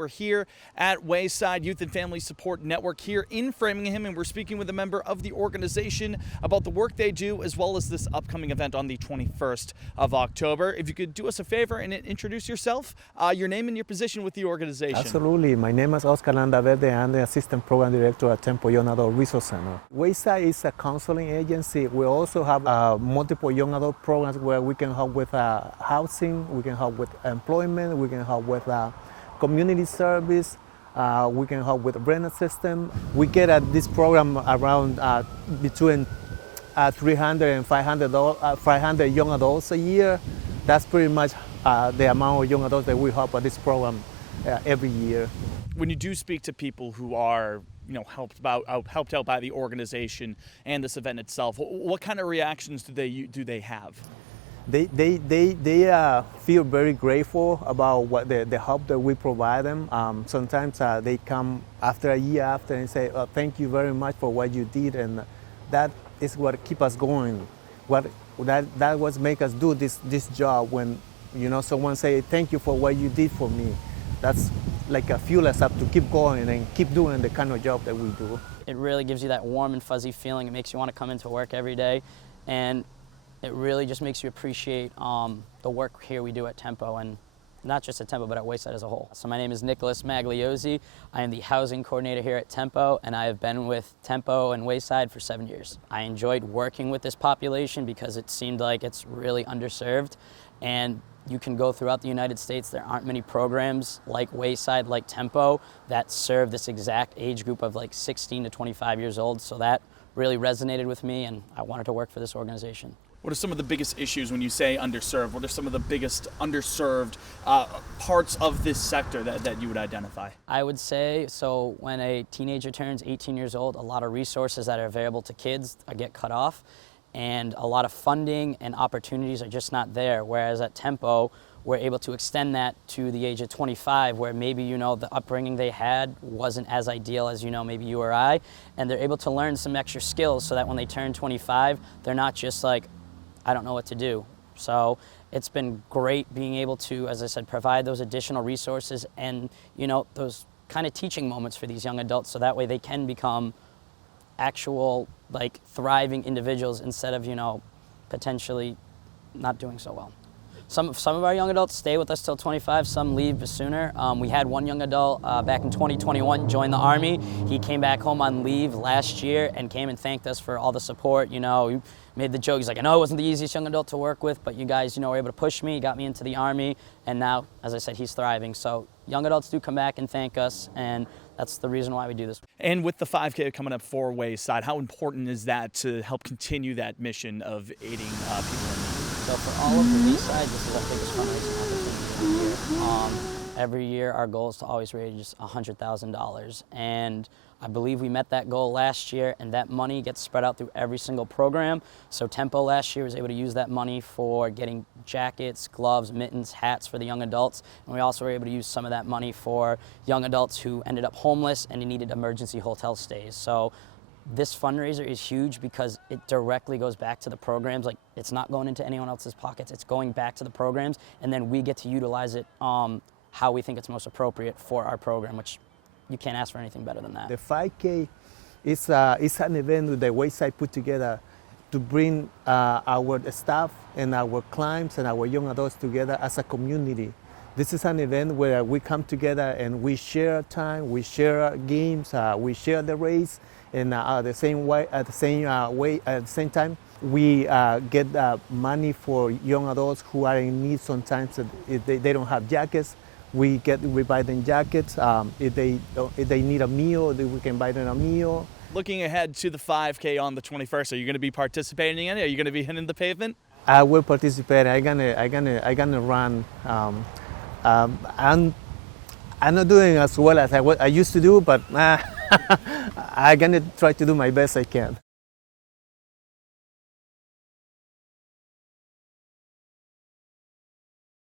We're here at Wayside Youth and Family Support Network here in Framingham, and we're speaking with a member of the organization about the work they do as well as this upcoming event on the 21st of October. If you could do us a favor and introduce yourself, your name and your position with the organization. Absolutely. My name is Oscar Landaverde. I'm the Assistant Program Director at Tempo Young Adult Resource Center. Wayside is a counseling agency. We also have multiple young adult programs where we can help with housing, we can help with employment, we can help with community service, we can help with rent system. We get at this program around between 300 and 500 young adults a year. That's pretty much the amount of young adults that we help at this program every year. When you do speak to people who are helped out by the organization and this event itself, what kind of reactions do they have? They feel very grateful about what the help that we provide them. Sometimes they come after a year after and say, thank you very much for what you did, and that is what keeps us going. That was make us do this job. When someone say thank you for what you did for me, that's like a fuel us up to keep going and keep doing the kind of job that we do. It really gives you that warm and fuzzy feeling. It makes you want to come into work every day, and it really just makes you appreciate the work here we do at Tempo, and not just at Tempo, but at Wayside as a whole. So my name is Nicholas Magliozzi. I am the housing coordinator here at Tempo, and I have been with Tempo and Wayside for 7 years. I enjoyed working with this population because it seemed like it's really underserved, and you can go throughout the United States. There aren't many programs like Wayside, like Tempo, that serve this exact age group of like 16 to 25 years old. So that really resonated with me, and I wanted to work for this organization. What are some of the biggest issues when you say underserved? What are some of the biggest underserved parts of this sector that you would identify? I would say, so when a teenager turns 18 years old, a lot of resources that are available to kids get cut off, and a lot of funding and opportunities are just not there. Whereas at Tempo, we're able to extend that to the age of 25, where maybe, the upbringing they had wasn't as ideal as, maybe you or I, and they're able to learn some extra skills so that when they turn 25, they're not just like, I don't know what to do. So it's been great being able to, as I said, provide those additional resources and, those kind of teaching moments for these young adults, so that way they can become actual, thriving individuals instead of, potentially not doing so well. Some of our young adults stay with us till 25, some leave sooner. We had one young adult back in 2021 join the Army. He came back home on leave last year and came and thanked us for all the support. He made the joke, he's like, I know I wasn't the easiest young adult to work with, but you guys, were able to push me, got me into the Army, and now, as I said, he's thriving. So young adults do come back and thank us, and that's the reason why we do this. And with the 5K coming up for Wayside, how important is that to help continue that mission of aiding people in need? So for all of the Wayside, this is our biggest fundraising opportunity of the year. Every year, our goal is to always raise $100,000, and I believe we met that goal last year, and that money gets spread out through every single program. So Tempo last year was able to use that money for getting jackets, gloves, mittens, hats for the young adults, and we also were able to use some of that money for young adults who ended up homeless and needed emergency hotel stays. So this fundraiser is huge because it directly goes back to the programs. It's not going into anyone else's pockets, it's going back to the programs, and then we get to utilize it how we think it's most appropriate for our program, which you can't ask for anything better than that. The 5K is an event that Wayside put together to bring our staff and our clients and our young adults together as a community. This is an event where we come together and we share time, we share games, we share the race, and at the same time, we get money for young adults who are in need. Sometimes if they don't have jackets, we buy them jackets. If they need a meal, we can buy them a meal. Looking ahead to the 5K on the 21st, are you going to be participating in it? Are you going to be hitting the pavement? I will participate. I'm gonna run. I'm not doing as well as I used to do, but I'm gonna try to do my best I can.